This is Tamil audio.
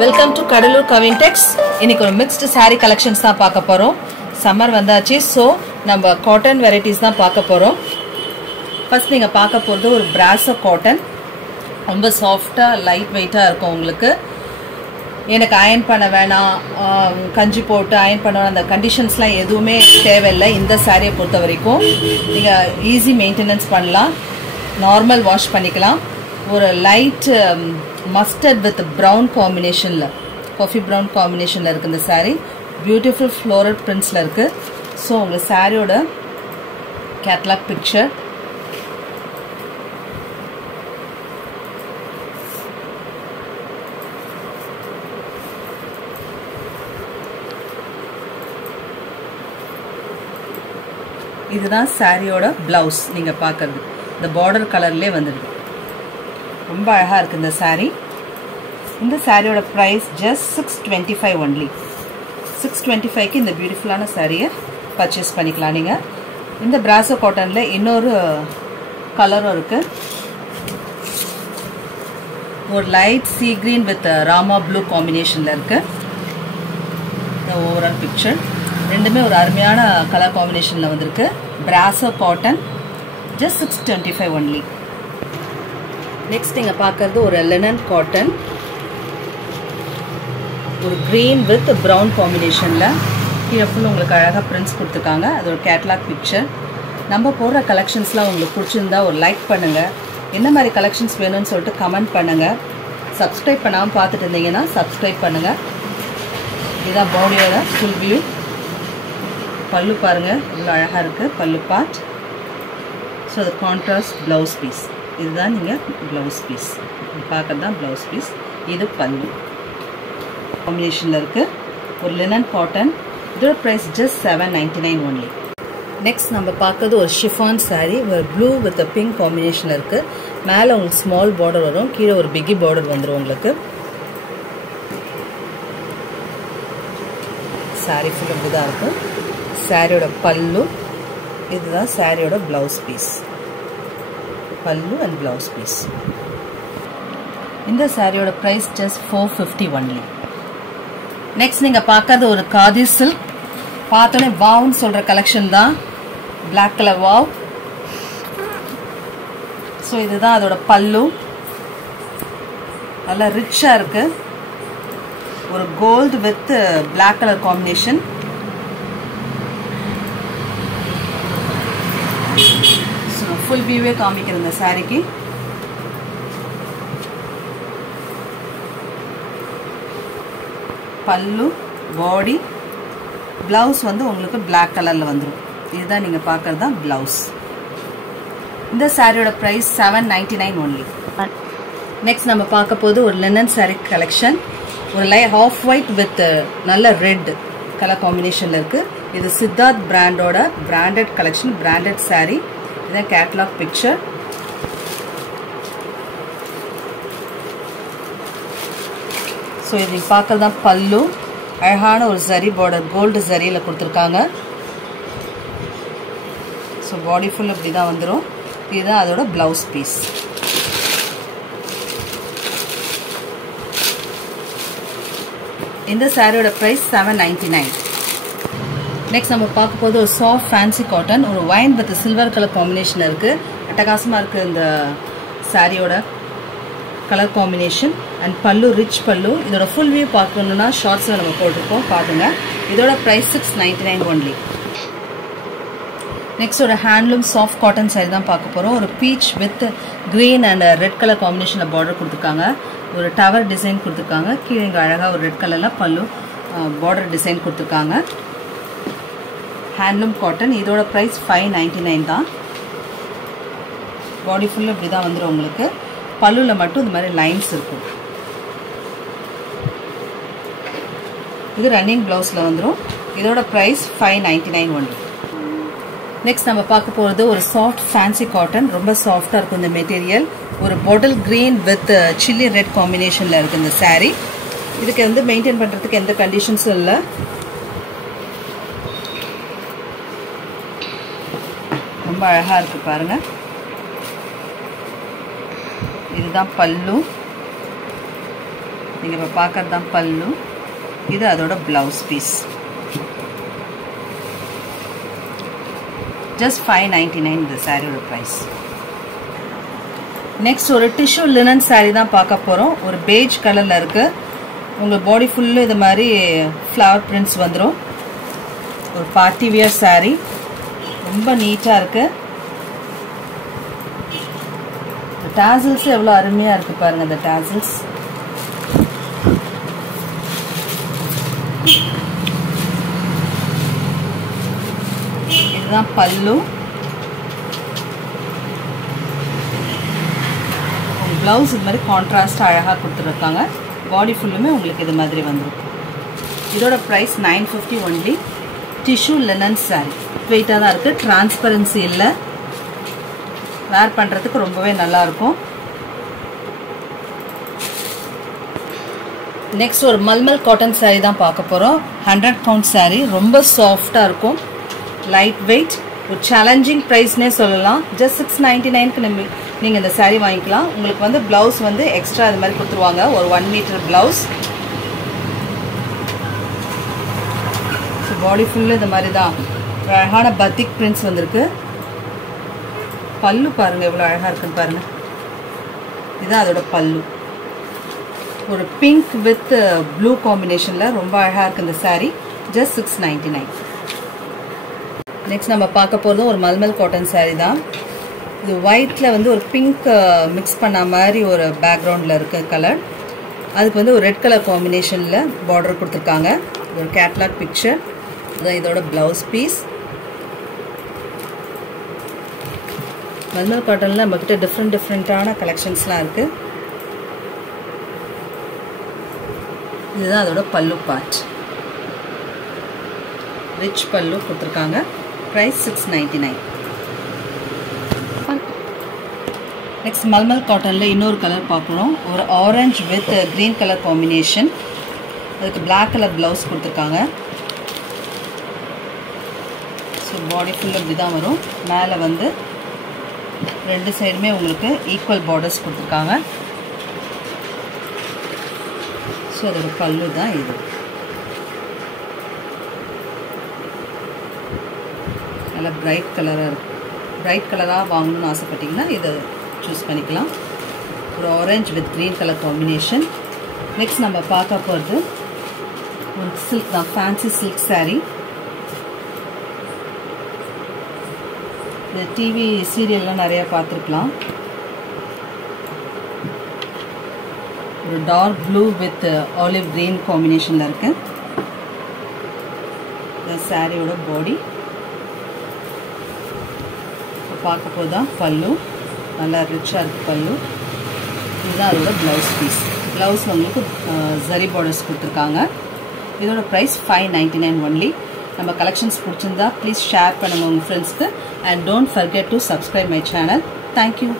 Welcome to Kadalur Kavintex. இன்னைக்கு ஒரு mixed saree collections தான் பார்க்க போறோம். சம்மர் வந்தாச்சு, so நம்ம காட்டன் வெரைட்டிஸ் தான் பார்க்க போறோம். ஃபர்ஸ்ட் நீங்க பார்க்க போறது ஒரு brasso காட்டன். ரொம்ப சாஃப்ட்டா லைட் வெயிட்டா இருக்கும் உங்களுக்கு. எனக்கு அயர்ன் பண்ண வேணாம், கஞ்சி போட்டு அயர்ன் பண்ண அந்த கண்டிஷன்ஸ்லாம் எதுவுமே தேவையில்லை. இந்த சாரியை பொறுத்த வரைக்கும் நீங்க ஈஸி மெயின்டெனன்ஸ் பண்ணலாம், நார்மல் வாஷ் பண்ணிக்கலாம். ஒரு லைட் மஸ்டர்ட் வித் ப்ரௌன் காம்பினேஷன்ல, காஃபி ப்ரௌன் காம்பினேஷன்ல இருக்கு இந்த சாரி. பியூட்டிஃபுல் ஃப்ளோரல் பிரிண்ட்ஸ்ல இருக்கு. ஸோ உங்க சாரியோட கேட்லாக் பிக்சர், இதுதான் சாரியோட பிளவுஸ். நீங்க பாக்குறது இந்த பார்டர் கலர்லயே வந்துடுது. ரொம்ப அழகா இருக்கு இந்த சாரி. இந்த சாரியோட பிரைஸ் ஜஸ்ட் 625 ஒன்லி. 625க்கு இந்த பியூட்டிஃபுல்லான சாரியை பர்ச்சேஸ் பண்ணிக்கலாம் நீங்க. இந்த பிராசோ காட்டன்ல இன்னொரு கலரும் இருக்கு. ஒரு light sea green with Rama blue காம்பினேஷன்ல இருக்கு. இந்த ஓவரால் பிக்சர் ரெண்டுமே ஒரு அருமையான கலர் காம்பினேஷன்ல வந்திருக்கு. Brasso cotton just 625 only. Next நீங்க பார்க்கறது ஒரு லினன் காட்டன், ஒரு கிரீன் வித் ப்ரௌன் காம்பினேஷன்ல. கீழே ஃபுல் உங்களுக்கு அழகாக பிரிண்ட்ஸ் கொடுத்துருக்காங்க. அது ஒரு கேட்லாக் பிக்சர். நம்ம போடுற கலெக்ஷன்ஸ்லாம் உங்களுக்கு பிடிச்சிருந்தா ஒரு லைக் பண்ணுங்க. என்ன மாதிரி கலெக்ஷன்ஸ் வேணும்னு சொல்லிட்டு கமெண்ட் பண்ணுங்க. சப்ஸ்கிரைப் பண்ணாமல் பார்த்துட்டு இருந்தீங்கன்னா சப்ஸ்கிரைப் பண்ணுங்க. இதுதான் பாடியோட ஃபுல் வியூ. பல்லு பாருங்க, இவ்வளோ அழகாக இருக்கு பல்லு பார்ட். ஸோ அது கான்ட்ராஸ்ட் பிளவுஸ் பீஸ். இதுதான் நீங்கள் ப்ளவுஸ் பீஸ் பார்க்குறது தான் ப்ளவுஸ் பீஸ். இது பல்லு காம்பினேஷனில் இருக்குது. ஒரு லினன் காட்டன். இதோட ப்ரைஸ் ஜஸ்ட் 799 ஒன்லி. நெக்ஸ்ட் நம்ம பார்க்குறது ஒரு ஷிஃபான் சாரீ. ஒரு ப்ளூ வித் பிங்க் காம்பினேஷனில் இருக்குது. மேலே உங்களுக்கு ஸ்மால் பார்டர் வரும், கீழே ஒரு பிக்கி பார்டர் வந்துடும் உங்களுக்கு. சாரீ ஃபுல் அப்படி தான் இருக்கும். சாரியோட பல்லு, இதுதான் சாரியோட ப்ளவுஸ் பீஸ். பல்லு அண்ட் பிளவுஸ் பீஸ். இந்த சாரியோட பிரைஸ் ஜஸ்ட் 450 ஒன்லி. நெக்ஸ்ட் நீங்க பார்க்கறது ஒரு காதி சில்க். பார்த்தோன்னே வாவ்னு சொல்ற கலெக்ஷன் தான். Black colour wow. ஸோ இதுதான் அதோட பல்லு. நல்லா ரிச்சா இருக்கு. ஒரு gold with black colour combination. Full வியூவே காமிக்கிறேன் இந்த சாரிக்கு. பல்லு, பாடி, பிளவுஸ் வந்து உங்களுக்கு பிளாக் கலர்ல வந்துடும். இதுதான் நீங்க பார்க்கறது தான் பிளவுஸ். இந்த சாரியோட பிரைஸ் 799 ஒன்லி. நெக்ஸ்ட் நம்ம பார்க்க போது ஒரு லினன் சாரி கலெக்ஷன். ஒரு ஆஃப் ஒயிட் வித் நல்ல ரெட் கலர் காம்பினேஷன்ல இருக்கு. இது சித்தார்த் பிராண்டோட பிராண்டட் கலெக்ஷன், பிராண்டட் சாரி. இதான் கேட்லாக் பிக்சர். ஸோ இது பார்க்கறது தான் பல்லு. அழகான ஒரு ஜரி பார்டர், கோல்டு ஜரியில் கொடுத்துருக்காங்க. ஸோ பாடி ஃபுல் இப்படி தான் வந்துடும். இதுதான் அதோட பிளவுஸ் பீஸ். இந்த சாரியோட ப்ரைஸ் 799. நெக்ஸ்ட் நம்ம பார்க்க போது ஒரு சாஃப்ட் ஃபேன்சி காட்டன். ஒரு wine with silver colour combination இருக்கு. அட்டகாசமா இருக்கு இந்த சாரியோட கலர் காம்பினேஷன். அண்ட் பல்லு ரிச் பல்லு. இதோட ஃபுல் வியூ பார்க்கணும்னா ஷார்ட்ஸ்ல நம்ம போட்டிருக்கோம், பாருங்க. இதோட பிரைஸ் 699 ஒன்லி. நெக்ஸ்ட் ஒரு ஹேண்ட்லூம் சாஃப்ட் காட்டன் சாரி தான் பார்க்க போறோம். ஒரு peach with green and red colour காம்பினேஷன்ல பார்டர் கொடுத்துருக்காங்க. ஒரு டவர் டிசைன் கொடுத்துருக்காங்க. கீழே இங்கே அழகா ஒரு ரெட் கலர்ல பல்லு பார்டர் டிசைன் கொடுத்துருக்காங்க. Handloom cotton. இதோட பிரைஸ் 599 தான். பாடி ஃபுல்லு இப்படி தான் வந்துடும் உங்களுக்கு. பல்லுல மட்டும் இந்த மாதிரி லைன்ஸ் இருக்கும். இது ரன்னிங் பிளவுஸ்ல வந்துடும். இதோட பிரைஸ் 599 ஒன்லி. நெக்ஸ்ட் நம்ம பார்க்க போகிறது ஒரு சாஃப்ட் ஃபேன்சி காட்டன். ரொம்ப சாஃப்டா இருக்கும் இந்த மெட்டீரியல். ஒரு bottle green with chilli red காம்பினேஷன்ல இருக்கு இந்த சாரி. இதுக்கு வந்து மெயின்டைன் பண்றதுக்கு எந்த கண்டிஷன்ஸும் இல்லை. ரொம்ப அழகா இருக்கு பாருங்க. இதுதான் பல்லு. நீங்கள் இப்போ பார்க்குறது தான் பல்லு. இது அதோட ப்ளவுஸ் பீஸ். ஜஸ்ட் 599 இந்த சாரியோட ப்ரைஸ். நெக்ஸ்ட் ஒரு டிஷ்யூ லினன் சாரீ தான் பார்க்க போகிறோம். ஒரு பேஜ் கலரில் இருக்குது. உங்கள் பாடி ஃபுல்லு இது மாதிரி ஃப்ளவர் பிரிண்ட்ஸ் வந்துடும். ஒரு பார்ட்டி வியர் சாரீ, ரொம்ப நீட்டாக இருக்குது. டாசல்ஸ் எவ்வளோ அருமையாக இருக்குது பாருங்கள். அந்த டாசல்ஸ் இதுதான் பல்லு. ப்ளவுஸ் இது மாதிரி கான்ட்ராஸ்டாக அழகாக கொடுத்துருக்காங்க. பாடி ஃபுல்லுமே உங்களுக்கு இது மாதிரி வந்துடும். இதோட price 950 only. Tissue linen sari. வெயிட்டாக தான் இருக்குது. டிரான்ஸ்பரன்சி இல்லை. வேர் பண்ணுறதுக்கு ரொம்பவே நல்லாயிருக்கும். நெக்ஸ்ட் ஒரு மல்மல் காட்டன் சாரீ தான் பார்க்க போகிறோம். 100 கவுண்ட் சாரீ. ரொம்ப சாஃப்டாக இருக்கும். Light weight. ஒரு சேலஞ்சிங் ப்ரைஸ்னே சொல்லலாம். ஜஸ்ட் 699க்கு நீங்கள் இந்த சாரீ வாங்கிக்கலாம். உங்களுக்கு வந்து ப்ளவுஸ் வந்து எக்ஸ்ட்ரா இது மாதிரி கொடுத்துருவாங்க. ஒரு 1 metre blouse. So body full இது மாதிரி தான் அழகான பத்திக் பிரிண்ட்ஸ் வந்திருக்கு. பல்லு பாருங்கள் எவ்வளோ அழகாக இருக்குன்னு பாருங்கள். இதுதான் அதோட பல்லு. ஒரு பிங்க் வித் ப்ளூ காம்பினேஷனில் ரொம்ப அழகாக இருக்குது இந்த சாரீ. ஜஸ்ட் 699. நெக்ஸ்ட் நம்ம பார்க்க போகிறதும் ஒரு மல்மல் காட்டன் சாரீ தான். இது ஒயிட்டில் வந்து ஒரு பிங்க் மிக்ஸ் பண்ண மாதிரி ஒரு பேக்ரவுண்டில் இருக்குது கலர். அதுக்கு வந்து ஒரு ரெட் கலர் காம்பினேஷனில் பார்டர் கொடுத்துருக்காங்க. ஒரு கேட்லாக் பிக்சர். இதுதான் இதோட ப்ளவுஸ் பீஸ். மல்மல் காட்டனில் நம்மக்கிட்ட டிஃப்ரெண்ட்டான கலெக்ஷன்ஸ்லாம் இருக்குது. இதுதான் அதோட பல்லு பார்ட். ரிச் பல்லு கொடுத்துருக்காங்க. ப்ரைஸ் 699. நெக்ஸ்ட் மல்மல் காட்டனில் இன்னொரு கலர் பார்க்குறோம். ஒரு orange with green colour combination. அதுக்கு பிளாக் கலர் ப்ளவுஸ் கொடுத்துருக்காங்க. ஸோ பாடி ஃபுல்லாக இப்படி தான் வரும். மேலே வந்து 2 சைடுமே உங்களுக்கு ஈக்குவல் பார்டர்ஸ் கொடுத்துருக்காங்க. ஸோ அதோட பல்லு தான் இது. நல்லா பிரைட் கலராக இருக்கும். பிரைட் கலராக வாங்கணும்னு ஆசைப்பட்டீங்கன்னா இதை சூஸ் பண்ணிக்கலாம். ஒரு orange with green colour combination. Next நம்ம பார்க்க போகிறது ஒரு சில்க் தான். Fancy silk sari. இது டிவி சீரியல்லாம் நிறையா பார்த்துருக்கலாம். ஒரு dark blue with olive green காம்பினேஷனில் இருக்குது. இந்த சாரியோட பாடி பார்க்க போது தான் பல்லு. நல்லா ரிச்சாக இருக்குது பல்லு. இதுதான் அதோட ப்ளவுஸ் பீஸ். ப்ளவுஸ் உங்களுக்கு ஜரி பார்டர்ஸ் கொடுத்துருக்காங்க. இதோட ப்ரைஸ் 599 ஒன்லி. நம்ம கலெக்ஷன்ஸ் பிடிச்சிருந்தா ப்ளீஸ் ஷேர் பண்ணுங்கள் உங்கள் ஃப்ரெண்ட்ஸ்க்கு. And don't forget to subscribe my channel. Thank you.